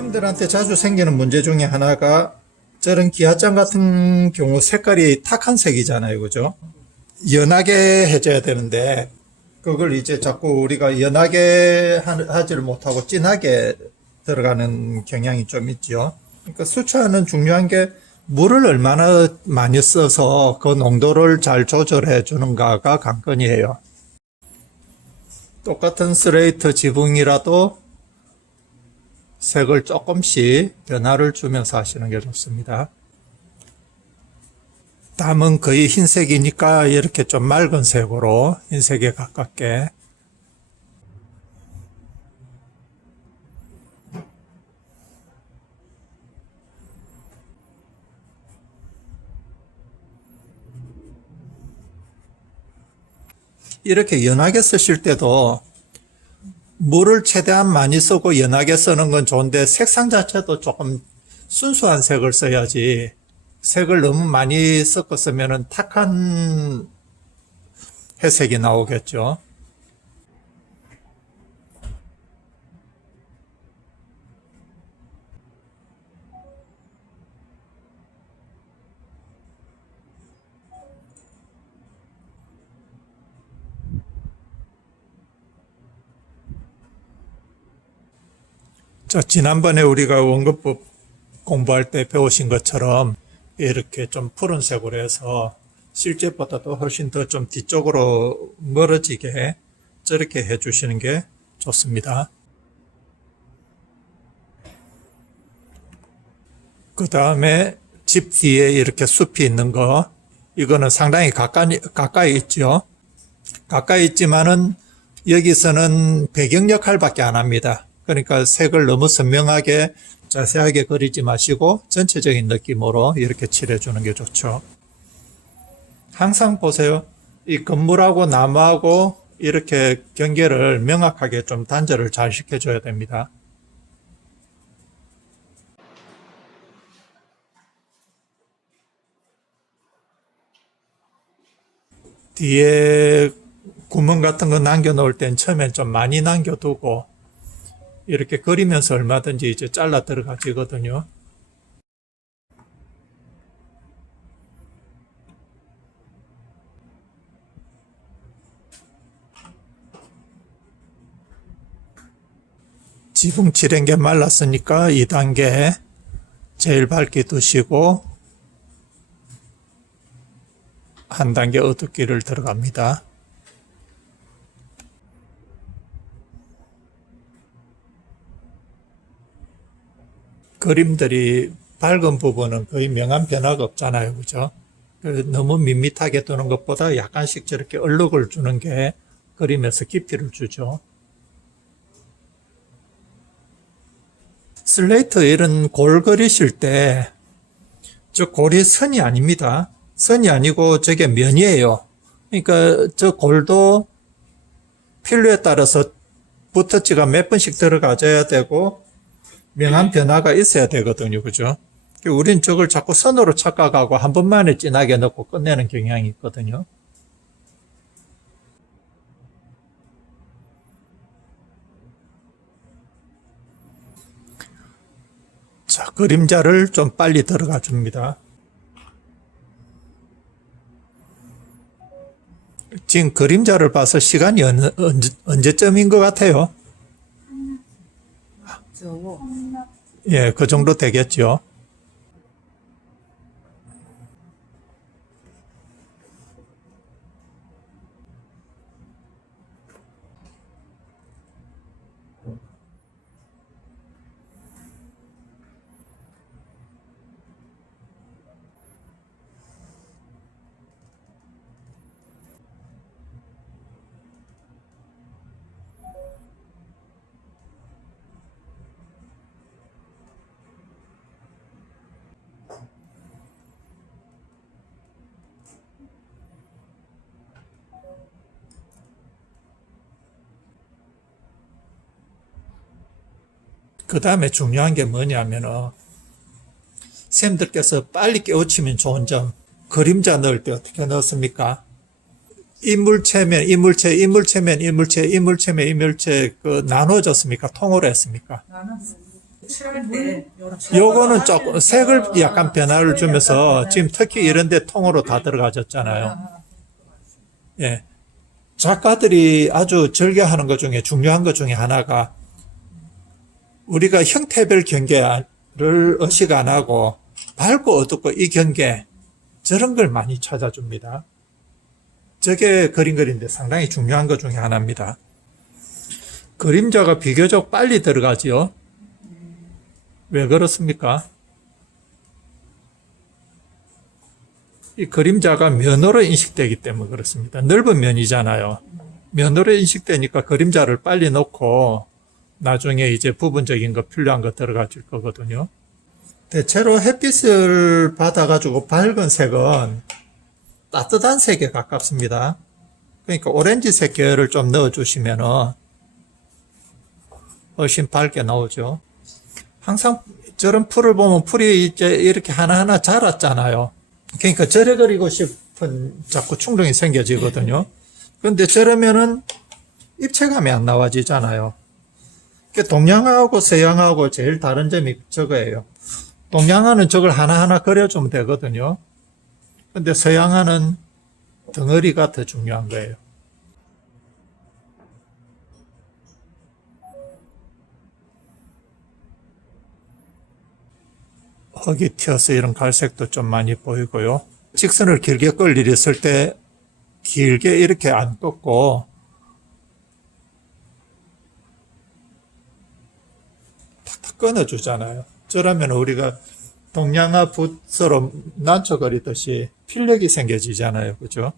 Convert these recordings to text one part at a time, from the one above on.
쌤들한테 자주 생기는 문제 중에 하나가 저런 기아장 같은 경우 색깔이 탁한 색이잖아요. 그죠? 연하게 해줘야 되는데 그걸 이제 자꾸 우리가 연하게 하지를 못하고 진하게 들어가는 경향이 좀 있죠. 그러니까 수초화는 중요한 게 물을 얼마나 많이 써서 그 농도를 잘 조절해 주는가가 관건이에요. 똑같은 스레이트 지붕이라도 색을 조금씩 변화를 주면서 하시는 게 좋습니다. 담은 거의 흰색이니까 이렇게 좀 맑은 색으로 흰색에 가깝게 이렇게 연하게 쓰실 때도 물을 최대한 많이 쓰고 연하게 쓰는 건 좋은데 색상 자체도 조금 순수한 색을 써야지 색을 너무 많이 섞어 쓰면은 탁한 회색이 나오겠죠. 자, 지난번에 우리가 원근법 공부할 때 배우신 것처럼 이렇게 좀 푸른색으로 해서 실제보다도 훨씬 더 좀 뒤쪽으로 멀어지게 저렇게 해주시는 게 좋습니다. 그 다음에 집 뒤에 이렇게 숲이 있는 거, 이거는 상당히 가까이 있죠. 가까이 있지만은 여기서는 배경 역할밖에 안 합니다. 그러니까 색을 너무 선명하게 자세하게 그리지 마시고 전체적인 느낌으로 이렇게 칠해주는 게 좋죠. 항상 보세요. 이 건물하고 나무하고 이렇게 경계를 명확하게 좀 단절을 잘 시켜줘야 됩니다. 뒤에 구멍 같은 거 남겨놓을 땐 처음엔 좀 많이 남겨두고 이렇게 그리면서 얼마든지 이제 잘라 들어가지거든요. 지붕 칠한 게 말랐으니까 2단계 제일 밝게 두시고 한 단계 어둡기를 들어갑니다. 그림들이 밝은 부분은 거의 명암 변화가 없잖아요. 그죠? 너무 밋밋하게 두는 것보다 약간씩 저렇게 얼룩을 주는 게 그림에서 깊이를 주죠. 슬레이트 이런 골 그리실 때 저 골이 선이 아닙니다. 선이 아니고 저게 면이에요. 그러니까 저 골도 필요에 따라서 붓터치가 몇 번씩 들어가줘야 되고 명암 변화가 있어야 되거든요. 그죠? 우린 저걸 자꾸 선으로 착각하고 한 번만에 진하게 넣고 끝내는 경향이 있거든요. 자, 그림자를 좀 빨리 들어가 줍니다. 지금 그림자를 봐서 시간이 언제쯤인 것 같아요? 예, 그 정도 되겠죠. 그 다음에 중요한 게 뭐냐면은 쌤들께서 빨리 깨우치면 좋은 점, 그림자 넣을 때 어떻게 넣습니까? 인물체면 인물체, 인물체면 인물체, 인물체면 인물체 나눠졌습니까? 통으로 했습니까? 칠할 때 요거는 조금 색을 약간 변화를 주면서 지금 특히 이런 데 통으로 다 들어가졌잖아요. 예. 작가들이 아주 즐겨하는 것 중에 중요한 것 중에 하나가 우리가 형태별 경계를 의식 안 하고 밝고 어둡고 이 경계 저런 걸 많이 찾아줍니다. 저게 그림 그리는데 상당히 중요한 것 중에 하나입니다. 그림자가 비교적 빨리 들어가지요. 왜 그렇습니까? 이 그림자가 면으로 인식되기 때문에 그렇습니다. 넓은 면이잖아요. 면으로 인식되니까 그림자를 빨리 넣고 나중에 이제 부분적인 거 필요한 거 들어가질 거거든요. 대체로 햇빛을 받아가지고 밝은 색은 따뜻한 색에 가깝습니다. 그러니까 오렌지색 계열을 좀 넣어주시면은 훨씬 밝게 나오죠. 항상 저런 풀을 보면 풀이 이제 이렇게 하나하나 자랐잖아요. 그러니까 저래 그리고 싶은 자꾸 충동이 생겨지거든요. 그런데 저러면은 입체감이 안 나와지잖아요. 동양화하고 서양화하고 제일 다른 점이 저거예요. 동양화는 저걸 하나하나 그려주면 되거든요. 근데 서양화는 덩어리가 더 중요한 거예요. 흙이 튀어서 이런 갈색도 좀 많이 보이고요. 직선을 길게 끌 일이 있을 때 길게 이렇게 안 꺾고 탁탁 끊어주잖아요. 저러면 우리가 동양화 붓으로 난초 그리듯이 필력이 생겨지잖아요. 그죠?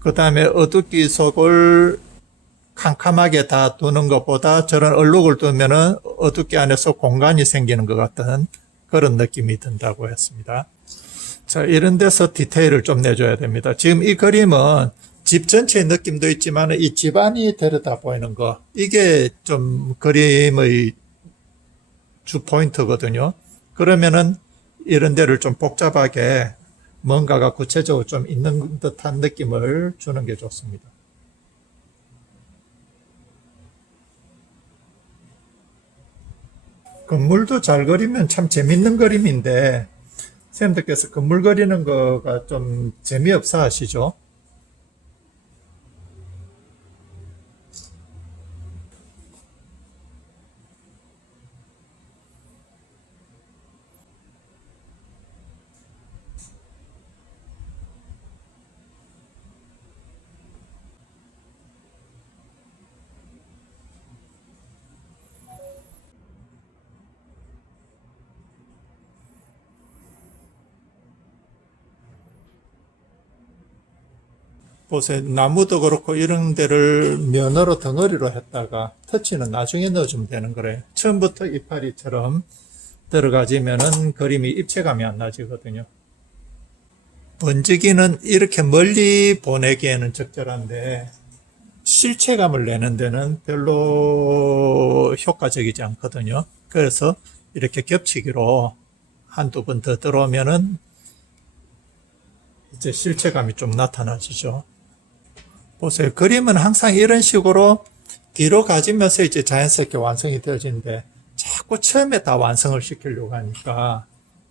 그 다음에 어둡기 속을 캄캄하게 다 두는 것보다 저런 얼룩을 두면은 어둡기 안에서 공간이 생기는 것 같은 그런 느낌이 든다고 했습니다. 자, 이런 데서 디테일을 좀 내줘야 됩니다. 지금 이 그림은 집 전체의 느낌도 있지만 이 집안이 들여다 보이는 거, 이게 좀 그림의 주 포인트거든요. 그러면은 이런 데를 좀 복잡하게 뭔가가 구체적으로 좀 있는 듯한 느낌을 주는 게 좋습니다. 건물도 잘 그리면 참 재밌는 그림인데 선생님들께서 건물 그리는 거가 좀 재미없어 하시죠? 보세요. 나무도 그렇고 이런 데를 면으로 덩어리로 했다가 터치는 나중에 넣어주면 되는 거래요. 처음부터 이파리처럼 들어가지면은 그림이 입체감이 안 나지거든요. 번지기는 이렇게 멀리 보내기에는 적절한데 실체감을 내는 데는 별로 효과적이지 않거든요. 그래서 이렇게 겹치기로 한두 번 더 들어오면은 이제 실체감이 좀 나타나지죠. 보세요. 그림은 항상 이런 식으로 뒤로 가지면서 이제 자연스럽게 완성이 되어지는데 자꾸 처음에 다 완성을 시키려고 하니까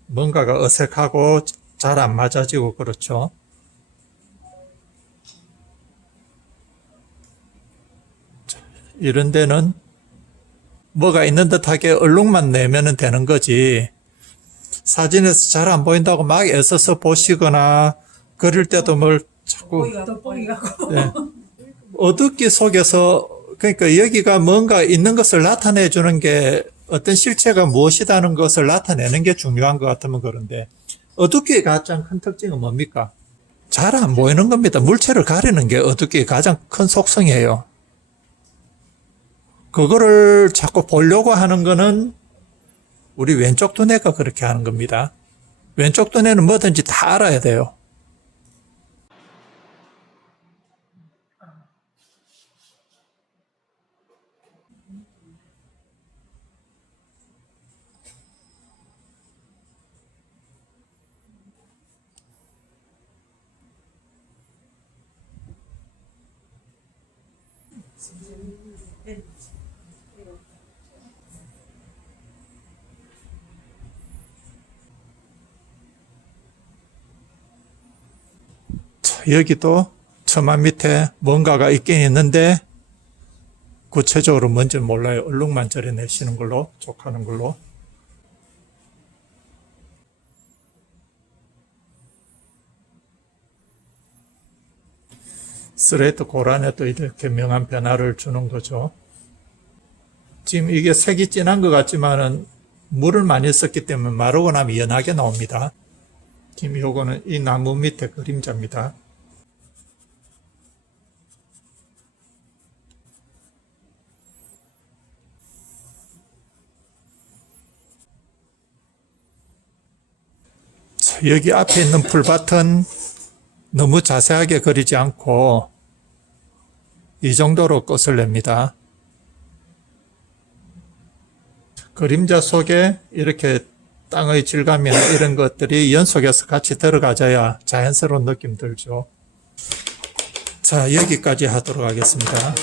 뭔가가 어색하고 잘 안 맞아지고 그렇죠. 이런 데는 뭐가 있는 듯하게 얼룩만 내면 되는 거지 사진에서 잘 안 보인다고 막 애써서 보시거나 그럴 때도 뭘 자꾸 네. 어둡기 속에서 그러니까 여기가 뭔가 있는 것을 나타내 주는 게 어떤 실체가 무엇이다는 것을 나타내는 게 중요한 것 같으면 그런데 어둡기의 가장 큰 특징은 뭡니까? 잘 안 보이는 겁니다. 물체를 가리는 게 어둡기의 가장 큰 속성이에요. 그거를 자꾸 보려고 하는 거는 우리 왼쪽 두뇌가 그렇게 하는 겁니다. 왼쪽 두뇌는 뭐든지 다 알아야 돼요. 자, 여기도 처마 밑에 뭔가가 있긴 있는데 구체적으로 뭔지는 몰라요. 얼룩만 절여내시는 걸로, 족하는 걸로. 스레이트 고란에도 이렇게 명한 변화를 주는 거죠. 지금 이게 색이 진한 것 같지만은 물을 많이 썼기 때문에 마르고 나면 연하게 나옵니다. 지금 요거는 이 나무 밑에 그림자입니다. 자, 여기 앞에 있는 풀밭은 너무 자세하게 그리지 않고 이 정도로 끝을 냅니다. 그림자 속에 이렇게 땅의 질감이나 이런 것들이 연속해서 같이 들어가져야 자연스러운 느낌 들죠. 자, 여기까지 하도록 하겠습니다.